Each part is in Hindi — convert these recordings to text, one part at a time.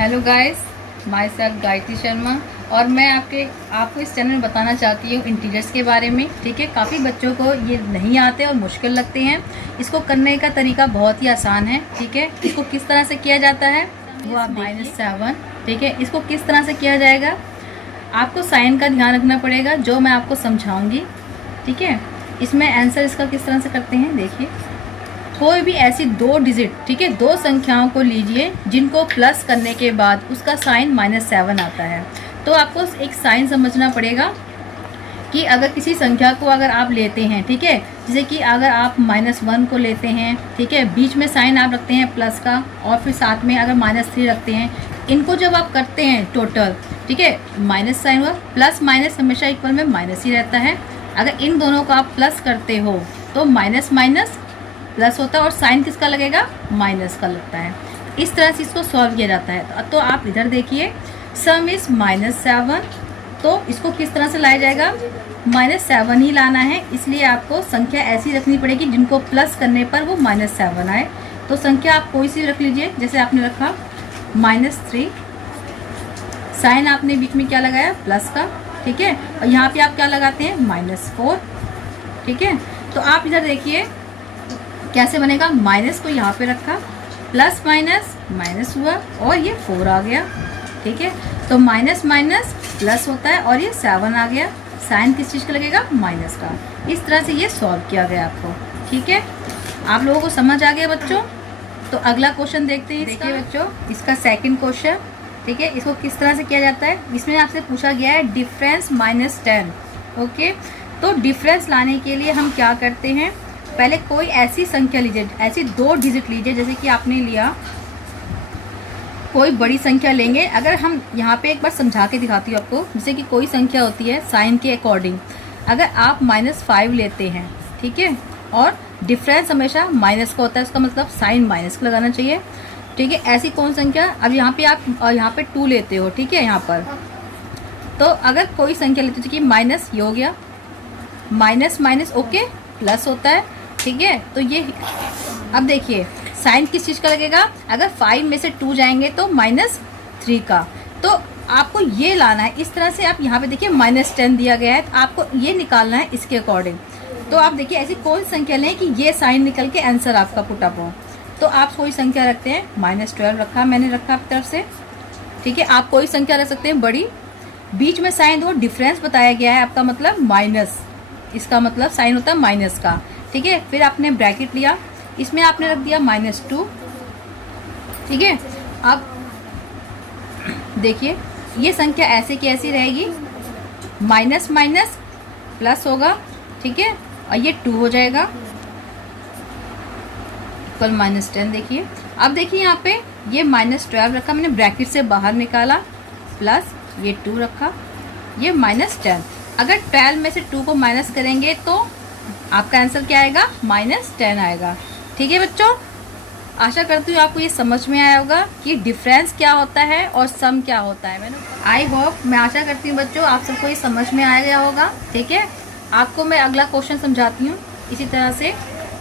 Hello guys, my self Gayatri Sharma और मैं आपको इस चैनल में बताना चाहती हूँ इंटीजर्स के बारे में। ठीक है, काफ़ी बच्चों को ये नहीं आते और मुश्किल लगते हैं। इसको करने का तरीका बहुत ही आसान है। ठीक है, इसको किस तरह से किया जाता है वो आप -7। ठीक है, इसको किस तरह से किया जाएगा, आपको साइन का ध्यान रखना पड़ेगा जो मैं आपको समझाऊँगी। ठीक है, इसमें आंसर इसका किस तरह से करते हैं, देखिए कोई भी ऐसी दो डिजिट, ठीक है, दो संख्याओं को लीजिए जिनको प्लस करने के बाद उसका साइन -7 आता है। तो आपको एक साइन समझना पड़ेगा कि अगर किसी संख्या को अगर आप लेते हैं, ठीक है, जैसे कि अगर आप -1 को लेते हैं, ठीक है, बीच में साइन आप रखते हैं प्लस का और फिर साथ में अगर -3 रखते हैं, इनको जब आप करते हैं टोटल, ठीक है, माइनस साइन हुआ, प्लस माइनस हमेशा इक्वल में माइनस ही रहता है। अगर इन दोनों को आप प्लस करते हो तो माइनस माइनस प्लस होता है और साइन किसका लगेगा, माइनस का लगता है। इस तरह से इसको सॉल्व किया जाता है। तो आप इधर देखिए, सम इज -7, तो इसको किस तरह से लाया जाएगा, -7 ही लाना है, इसलिए आपको संख्या ऐसी रखनी पड़ेगी जिनको प्लस करने पर वो -7 आए। तो संख्या आप कोई सी रख लीजिए, जैसे आपने रखा -3, साइन आपने बीच में क्या लगाया, प्लस का, ठीक है, और यहाँ पे आप क्या लगाते हैं, -4। ठीक है, तो आप इधर देखिए कैसे बनेगा, माइनस को यहाँ पे रखा, प्लस माइनस माइनस हुआ और ये 4 आ गया। ठीक है, तो माइनस माइनस प्लस होता है और ये 7 आ गया। साइन किस चीज़ का लगेगा, माइनस का। इस तरह से ये सॉल्व किया गया आपको। ठीक है, आप लोगों को समझ आ गया बच्चों। तो अगला क्वेश्चन देखते हैं। देखिए बच्चों, इसका सेकंड क्वेश्चन, ठीक है, इसको किस तरह से किया जाता है। इसमें आपसे पूछा गया है डिफरेंस -10। ओके, तो डिफरेंस लाने के लिए हम क्या करते हैं, पहले कोई ऐसी संख्या लीजिए, ऐसी दो डिजिट लीजिए, जैसे कि आपने लिया कोई बड़ी संख्या लेंगे। अगर हम यहाँ पे एक बार समझा के दिखाती हूँ आपको, जैसे कि कोई संख्या होती है साइन के अकॉर्डिंग, अगर आप -5 लेते हैं, ठीक है, और डिफरेंस हमेशा माइनस का होता है, उसका मतलब साइन माइनस का लगाना चाहिए। ठीक है, ऐसी कौन संख्या, अब यहाँ पे आप यहाँ पे 2 लेते हो, ठीक है, यहाँ पर तो अगर कोई संख्या लेते हो, जैसे कि माइनस, ये हो गया माइनस माइनस, ओके, प्लस होता है। ठीक है, तो ये अब देखिए साइन किस चीज़ का लगेगा, अगर 5 में से 2 जाएंगे तो -3 का। तो आपको ये लाना है, इस तरह से आप यहाँ पे देखिए -10 दिया गया है, तो आपको ये निकालना है इसके अकॉर्डिंग। तो आप देखिए ऐसी कौन संख्या लें कि ये साइन निकल के आंसर आपका पुट अप हो। तो आप कोई संख्या रखते हैं, -12 रखा, मैंने रखा आपकी तरफ से। ठीक है, आप कोई संख्या रख सकते हैं बड़ी, बीच में साइन दो, डिफरेंस बताया गया है, आपका मतलब माइनस, इसका मतलब साइन होता है माइनस का। ठीक है, फिर आपने ब्रैकेट लिया, इसमें आपने रख दिया -2। ठीक है, अब देखिए ये संख्या ऐसे की ऐसी रहेगी, माइनस माइनस प्लस होगा, ठीक है, और ये 2 हो जाएगा, इक्वल -10। देखिए अब देखिए यहाँ पे ये -12 रखा, मैंने ब्रैकेट से बाहर निकाला, प्लस ये 2 रखा, ये -10। अगर 12 में से 2 को माइनस करेंगे तो आपका आंसर क्या आएगा, -10 आएगा। ठीक है बच्चों, आशा करती हूँ आपको ये समझ में आया होगा कि डिफरेंस क्या होता है और सम क्या होता है। आई होप, मैं आशा करती हूँ बच्चों आप सबको ये समझ में आ गया होगा। ठीक है, आपको मैं अगला क्वेश्चन समझाती हूँ। इसी तरह से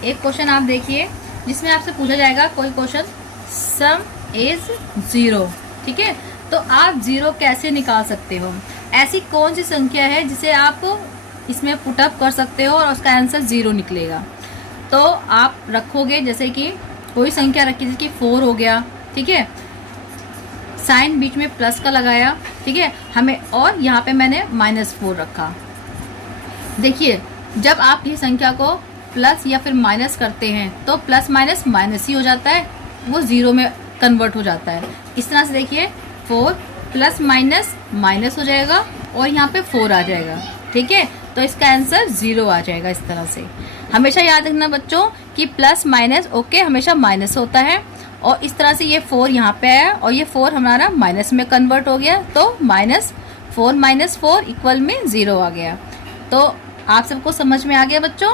एक क्वेश्चन आप देखिए जिसमें आपसे पूछा जाएगा कोई क्वेश्चन, सम इज 0। ठीक है, तो आप 0 कैसे निकाल सकते हो, ऐसी कौन सी संख्या है जिसे आप इसमें पुटअप कर सकते हो और उसका आंसर 0 निकलेगा। तो आप रखोगे, जैसे कि कोई संख्या रखी, जैसे कि 4 हो गया, ठीक है, साइन बीच में प्लस का लगाया, ठीक है, हमें, और यहाँ पे मैंने -4 रखा। देखिए जब आप ये संख्या को प्लस या फिर माइनस करते हैं तो प्लस माइनस माइनस ही हो जाता है, वो 0 में कन्वर्ट हो जाता है। इस तरह से देखिए 4 प्लस माइनस माइनस हो जाएगा और यहाँ पे 4 आ जाएगा। ठीक है, तो इसका आंसर 0 आ जाएगा। इस तरह से हमेशा याद रखना बच्चों कि प्लस माइनस, ओके, हमेशा माइनस होता है। और इस तरह से ये 4 यहाँ पे आया और ये 4 हमारा माइनस में कन्वर्ट हो गया, तो -4 -4 इक्वल में 0 आ गया। तो आप सबको समझ में आ गया बच्चों।